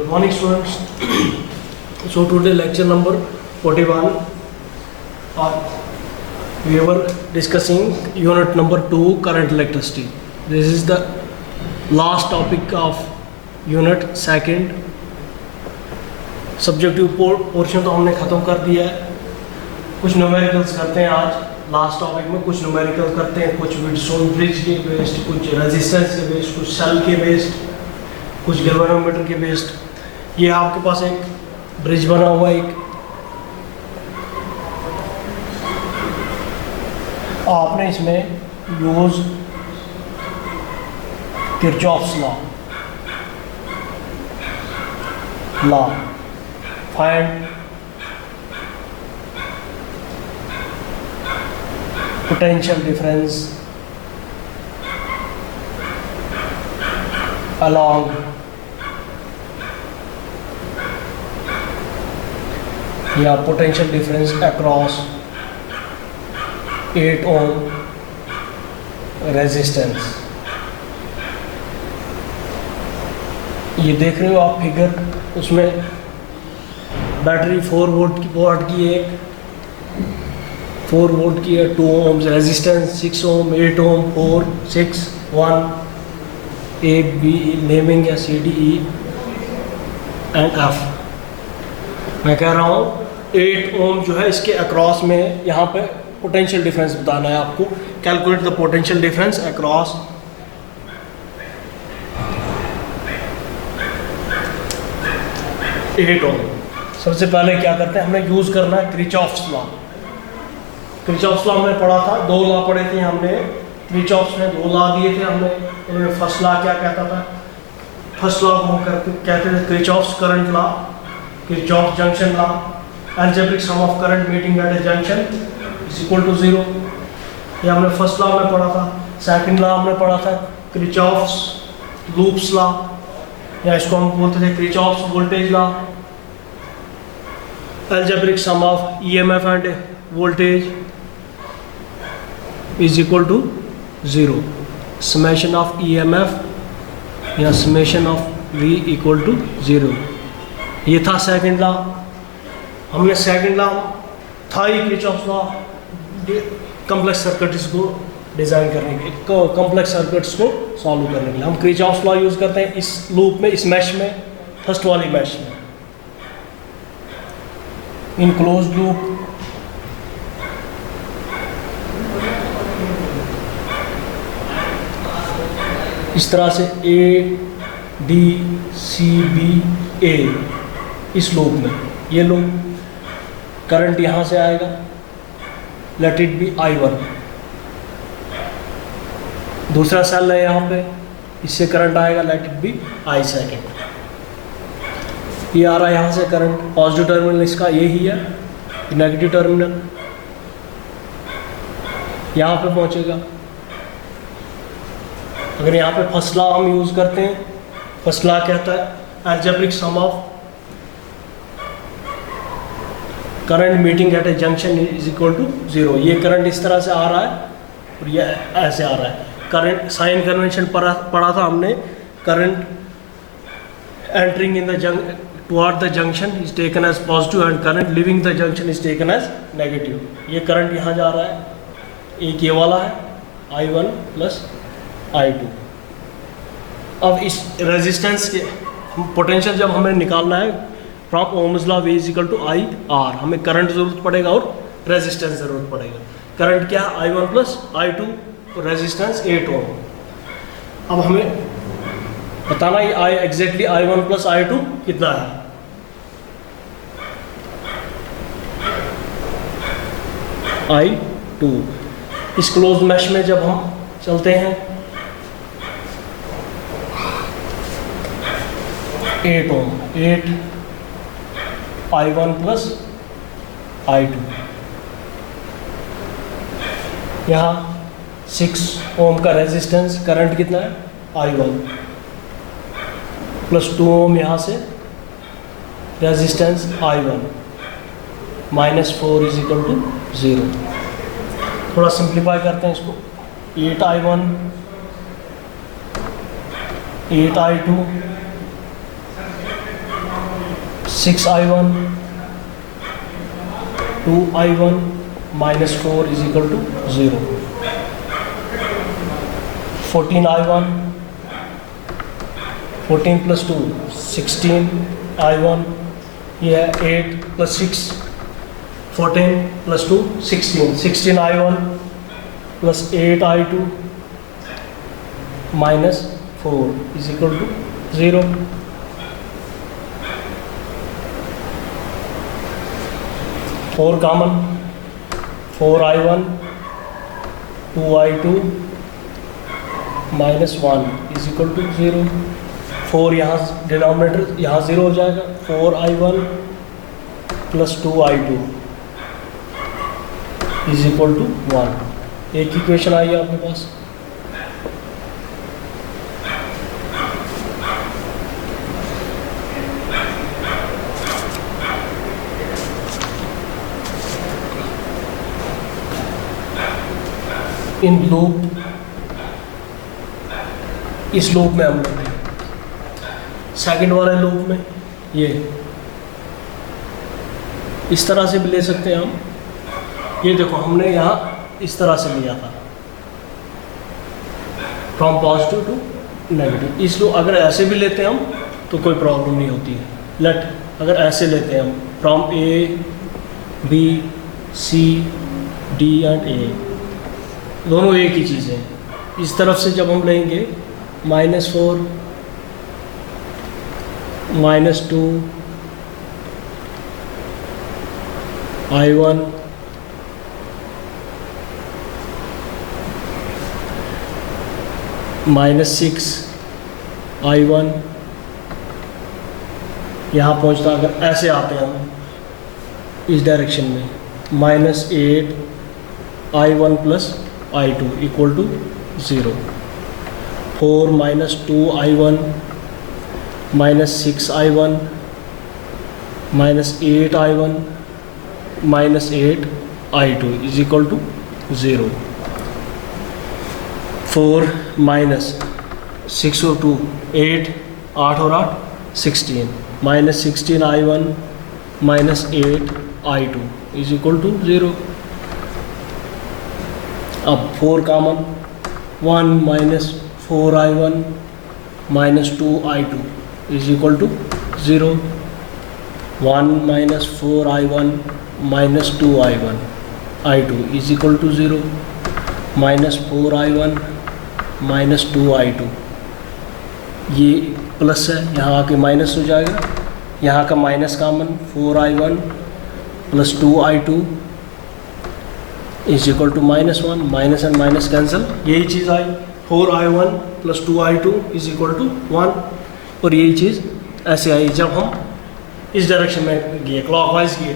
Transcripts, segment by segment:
Good morning, students. So today lecture number 41. We were discussing unit number 2, current electricity. This is the last topic of unit 2. Subjective portion तो हमने ख़त्म कर दिया है. कुछ numericals करते हैं आज लास्ट टॉपिक में. कुछ न्यूमेरिकल्स करते हैं, कुछ व्हीटस्टोन ब्रिज के बेस्ड, कुछ रेजिस्टेंस के बेस्ड, कुछ सेल के बेस्ड, कुछ गैल्वेनोमीटर के बेस्ड. ये आपके पास एक ब्रिज बना हुआ है. एक आपने इसमें use Kirchhoff's law find potential difference along potential difference across 8 ohm resistance. ये देख रहे हो आप फिगर, उसमें बैटरी 4 वोल्ट की एक 4 वोल्ट की है, 2 ohms resistance, 6 ohm, 8 ohm, 4, 6, 1, A, B naming है, C, D, E and F. मैं कह रहा हूँ 8 ओम जो है इसके अक्रॉस में यहाँ पे पोटेंशियल डिफरेंस बताना है आपको. Calculate the potential difference across 8 ओम. सबसे पहले क्या करते हैं, हमने यूज़ करना है किरचॉफ्स लॉ. किरचॉफ्स लॉ हमने पढ़ा था, 2 लॉ पढ़े थे हमने. किरचॉफ्स ने 2 लॉ दिए थे हमने. उन्होंने फर्स्ट लॉ क्या कहता था, फर्स्ट लॉ को हम कहते थे Kirchhoff's current law, Kirchhoff's junction law. Algebraic sum of current meeting at a junction is equal to 0. ये हमने फर्स्ट लॉ में पढ़ा था. सेकंड लॉ हमने पढ़ा था किरचॉफ्स लूप्स लॉ, या इसको हम बोलते थे Kirchhoff's voltage law. Algebraic sum of EMF and voltage is equal to 0. Summation of EMF या summation of V equal to 0. ये था सेकंड लॉ. हमने सेकंड लॉ था ही किरचॉफ्स लॉ कॉम्प्लेक्स सर्किट्स को डिज़ाइन करने के लिए, कॉम्प्लेक्स सर्किट्स को सॉल्व करने के लिए. हम किरचॉफ्स लॉ यूज़ करते हैं इस लूप में, इस मैश में, फर्स्ट वाली मैश में. इन क्लोज लूप इस तरह से A, D, C, B, A इस लूप में. ये लूप करंट यहाँ से आएगा, लेट इट बी I1. दूसरा सेल है यहाँ पे, इससे करंट आएगा, let it be I second. ये आ रहा है यहाँ से करंट. पॉजिटिव टर्मिनल इसका ये ही है, नेगेटिव टर्मिनल यहाँ पे पहुँचेगा. अगर यहाँ पे फर्स्ट लॉ हम यूज़ करते हैं, फर्स्ट लॉ कहता है algebraic sum of current meeting at a junction is equal to 0. ये करंट इस तरह से आ रहा है और ये ऐसे आ रहा है. करंट साइन कन्वेंशन पढ़ा था हमने. Current entering in the toward the junction is taken as positive and current leaving the junction is taken as negative. ये करंट यहाँ जा रहा है, एक ये वाला है I1 प्लस I2. अब इस रेजिस्टेंस के पोटेंशियल जब हमें निकालना है from Ohm's law V is equal to IR, हमें करंट ज़रूरत पड़ेगा और रेजिस्टेंस ज़रूरत पड़ेगा. करंट क्या है, I1 प्लस I2, रेजिस्टेंस 8 ओम. अब हमें बताना ही एग्जैक्टली I1 प्लस I2 कितना है. I2 इस क्लोज मैश में जब हम चलते हैं 8 ओम, 8 I1 प्लस I2. यहाँ 6 ओम का रेजिस्टेंस, करंट कितना है I1 प्लस 2 ओम यहाँ से resistance I1 minus 4 is equal to 0. थोड़ा सिंप्लीफाई करते हैं इसको. 8I1 8I2 6i1 2i1 minus 4 is equal to 0. 14i1 14 plus 2 16i1 ये है 8 plus 6 14 plus 2 16 16i1 plus 8i2 minus 4 is equal to 0. 4 common 4i1 2i2 minus 1 is equal to 0. 4 यहाँ denominator यहाँ 0 हो जाएगा. 4i1 plus 2i2 is equal to 1. एक equation आई है आपके पास. In loop इस लूप में हम लेते हैं सेकंड वाले लूप में ये इस तरह से भी ले सकते हैं हम. ये देखो हमने यहाँ इस तरह से लिया था फ्रॉम पॉजिटिव टू नेगेटिव. इस लूप अगर ऐसे भी लेते हैं हम तो कोई प्रॉब्लम नहीं होती है. लेट अगर ऐसे लेते हैं हम from A B C D and A दोनों एक ही चीज़ें हैं. इस तरफ से जब हम लेंगे -4 -2 i1 -6 i1 यहाँ पहुँचता अगर ऐसे आते हैं हम इस डायरेक्शन में -8 i1 plus i2 equal to 0. 4 minus 2i1 minus 6i1 minus 8i1 minus 8i2 is equal to 0. 4 minus 6 और 2 8 8 और 8 16 minus 16i1 minus 8i2 is equal to 0. अब 4 common 1 minus 4i1 minus 2i2 is equal to 0. 1 minus 4i1 minus 2i1 i2 is equal to 0. minus 4i1 minus 2i2 ये plus है यहाँ आके minus हो जाएगा. यहाँ का minus common 4i1 plus 2i2 is equal to -1. Minus and minus cancel. यही चीज़ आई 4i1 plus 2i2 is equal to 1. और यही चीज़ ऐसे आई जब हम इस डायरेक्शन में गए क्लॉकवाइज गए.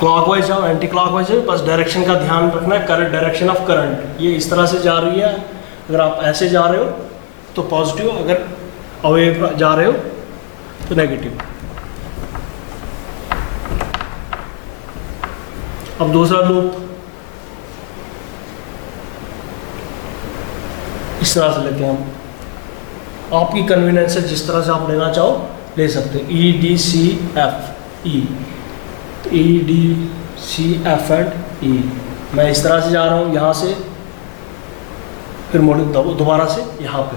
क्लॉकवाइज जाओ एंटी क्लॉकवाइज जाओ, बस डायरेक्शन का ध्यान रखना है. करंट डायरेक्शन ऑफ करंट ये इस तरह से जा रही है. अगर आप ऐसे जा रहे हो तो पॉजिटिव, अगर अवे जा रहे हो तो नेगेटिव. अब दूसरा लूप इस तरह से लेते हैं हम. आपकी कन्वीनियंस से जिस तरह से आप लेना चाहो ले सकते हैं. E D C F E, E D C F and E. मैं इस तरह से जा रहा हूँ यहाँ से, फिर मोड़ दोबारा से यहाँ पे.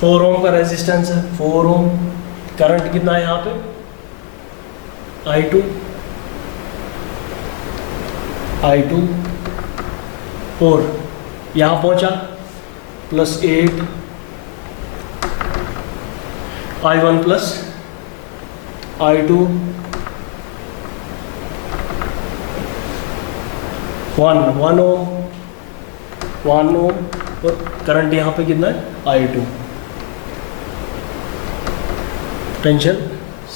4 ओम का रेजिस्टेंस है, 4 ओम. करंट कितना है यहाँ पे I2 और यहाँ पहुँचा +8 I1 plus I2 1 ओम और करंट यहाँ पे कितना है I2. टेंशन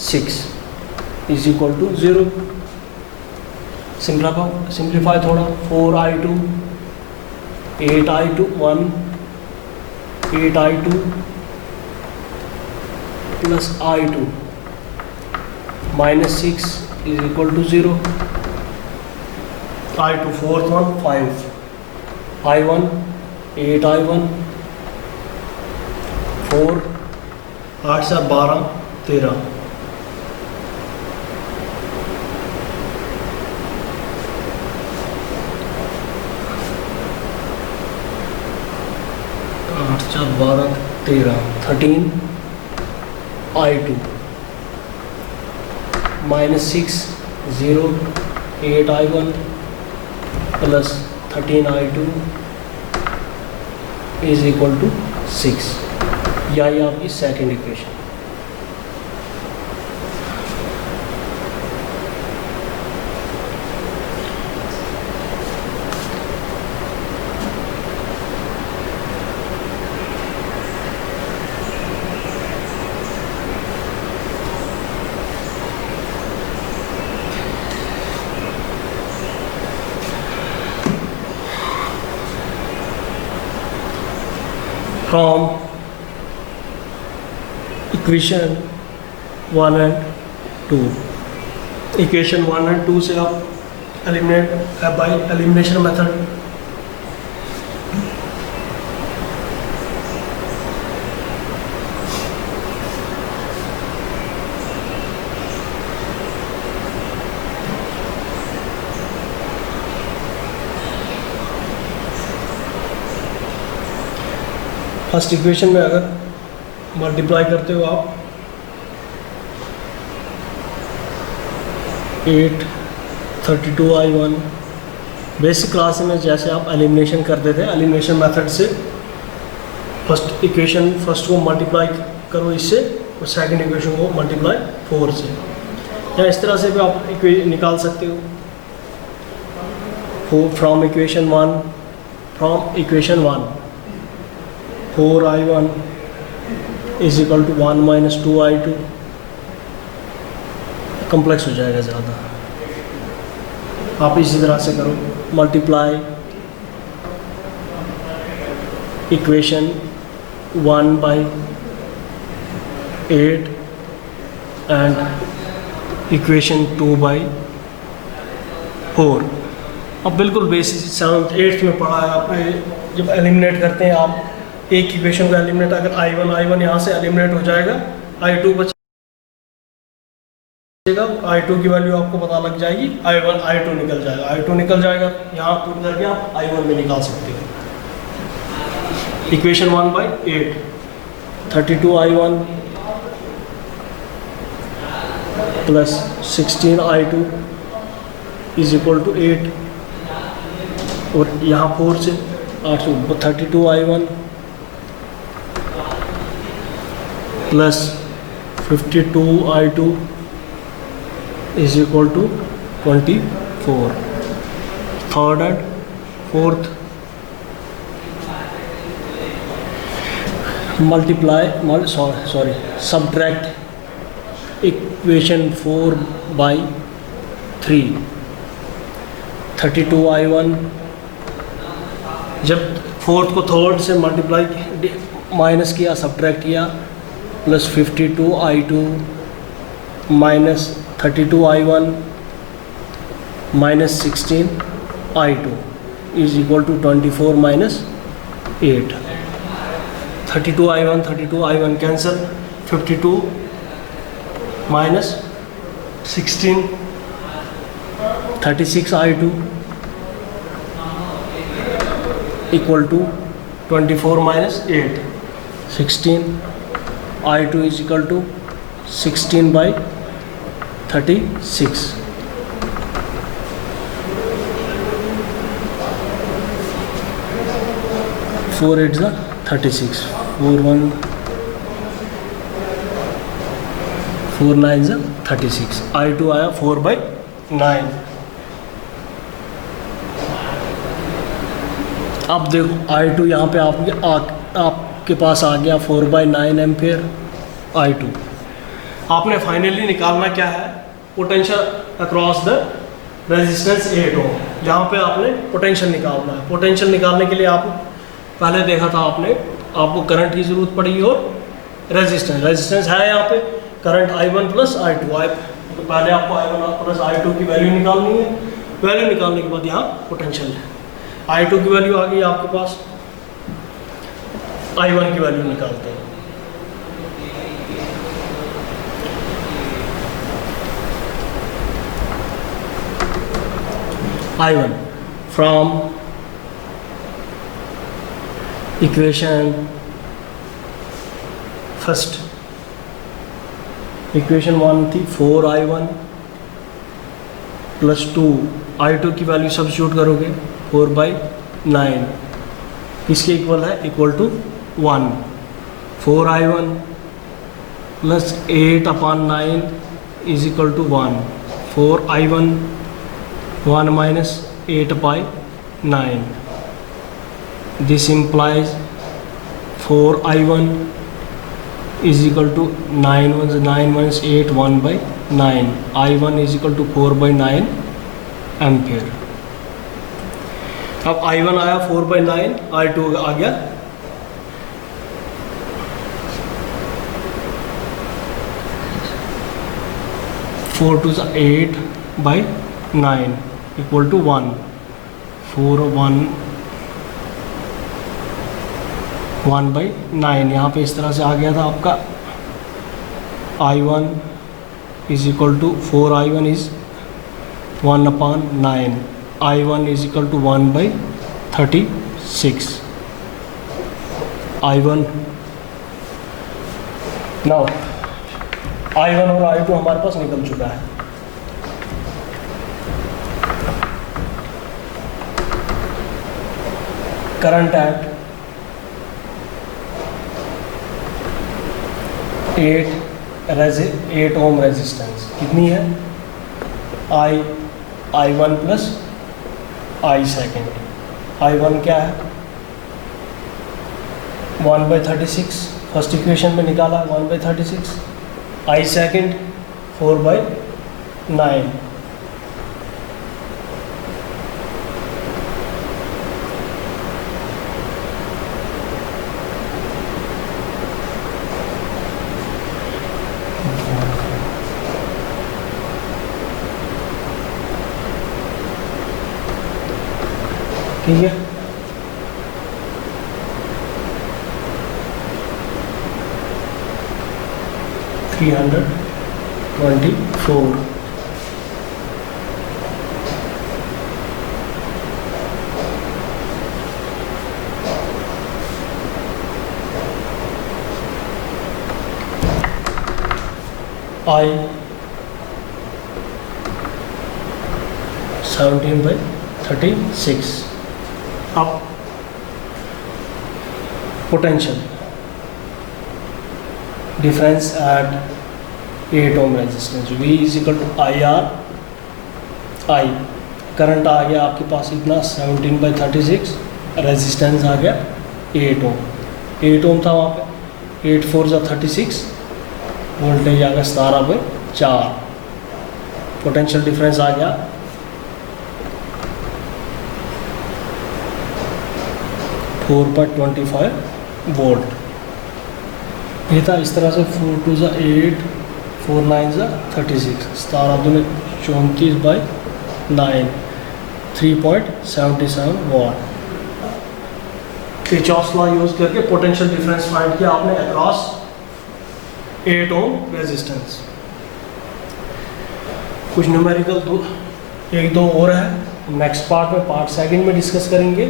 6 इज इक्वल टू 0. सिंप्लीफाई थोड़ा. 4i2 8i2 1 8i2 plus I2 minus 6 is equal to 0. I2 fourth one 5 I1 8i1 4, 8 से 12, 13, 8 4 12 13, 13 I2 -6 0 8 I1 plus 13 I2 is equal to 6। यही आपकी second equation. From equation 1 and 2, equation 1 and 2 से आप eliminate by elimination method first equation में अगर multiply करते हो आप 8 32I1, बेसिक क्लास में जैसे आप एलिमिनेशन करते थे एलिमिनेशन मेथड से फर्स्ट इक्वेशन फर्स्ट को मल्टीप्लाई करो इससे और सेकंड इक्वेशन को मल्टीप्लाई 4 से, या इस तरह से भी आप निकाल सकते हो। From equation 1 4I1 is equal to 1 minus 2I2, complex हो जाएगा ज़्यादा। आप इसी तरह से करो multiply equation 1 by 8 and equation 2 by 4। अब बिल्कुल बेसिक 7th 8th में पढ़ा है आपने, जब एलिमिनेट करते हैं आप एक इक्वेशन का एलिमिनेट, अगर I1 यहाँ से एलिमिनेट हो जाएगा, I2 बचेगा, I2 की वैल्यू आपको पता लग जाएगी, I2 निकल जाएगा, यहाँ पुट करके आप I1 में निकाल सकते हो। Equation 1 by 8 32I1 plus 16I2 is equal to 8, और यहाँ 4 से 8 32I1 plus 52I2 is equal to 24। Third and fourth subtract equation 4 by 3 32I1, जब फोर्थ को थर्ड से मल्टीप्लाई माइनस किया सब्ट्रैक्ट किया, plus 52I2 minus 32I1 minus 16I2 is equal to 24 minus 8। 32I1 cancel, 52 minus 16 36I2 equal to 24 minus 8। 16I2 is equal to 16 by 36। Four 8 ज़ा 36, 4 1 4 9 ज़ा 36। I2 आया 4 बाई 9। अब देखो I2 यहाँ पे आपके पास आ गया 4 बाई 9 एम्पियर I2। आपने फाइनली निकालना क्या है, पोटेंशियल अक्रॉस द रेजिस्टेंस 8 ओम, जहाँ पे आपने पोटेंशियल निकालना है। पोटेंशियल निकालने के लिए आप पहले देखा था आपको करंट की ज़रूरत पड़ी और रेजिस्टेंस है यहाँ पे करंट I1 प्लस I2। तो पहले आपको I1 प्लस I2 की वैल्यू निकालनी है, वैल्यू निकालने के बाद यहाँ पोटेंशियल है। I2 की वैल्यू आ गई आपके पास, I1 की वैल्यू निकालते हैं। I1 from equation first, equation 1 थी 4I1 प्लस 2, I2 की वैल्यू सब्स्टिट्यूट करोगे 4/9 किसके इक्वल है, equal to 1। 4I1 plus 8/9 is equal to 1। 4I1 1 minus 8/9, this implies 4I1 is equal to 9 minus 8 1/9, I1 is equal to 4/9 ampere. अब I1 आया 4/9, I2 आ गया 4 to 8/9 equal to 1। 1/9 यहाँ पे इस तरह से आ गया था आपका। I1 is equal to 4I1 is 1/9, I1 is equal to 1/36। I1 now I1 और I2 हमारे पास निकल चुका है। करंट एट 8 ओम रेजिस्टेंस कितनी है, I1 plus I second. I1 क्या है 1/36, फर्स्ट इक्वेशन में निकाला 1/36, I सेकेंड 4/9। ठीक है, $324। I 17/36। अब potential difference at 8 ohm resistance, V is equal to IR। I current आ गया आपके पास इतना 17/36, रेजिस्टेंस आ गया 8 ओम। 8 ओम था वहाँ पे, 8 4 जा 36, वोल्टेज आ गया 17/4। पोटेंशियल डिफरेंस आ गया 4.25 वोल्ट। ये था इस तरह से 4 2 जा 8, 4 9 जा 36, 17/34/9, 3.77 वॉट। किरचॉफ्स लॉ यूज करके पोटेंशियल डिफरेंस फाइंड किया आपने अक्रॉस 8 ओम रेजिस्टेंस। कुछ न्यूमेरिकल एक दो और है, नेक्स्ट पार्ट में, पार्ट सेकंड में डिस्कस करेंगे।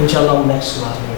इंशाल्लाह नेक्स्ट क्लास में।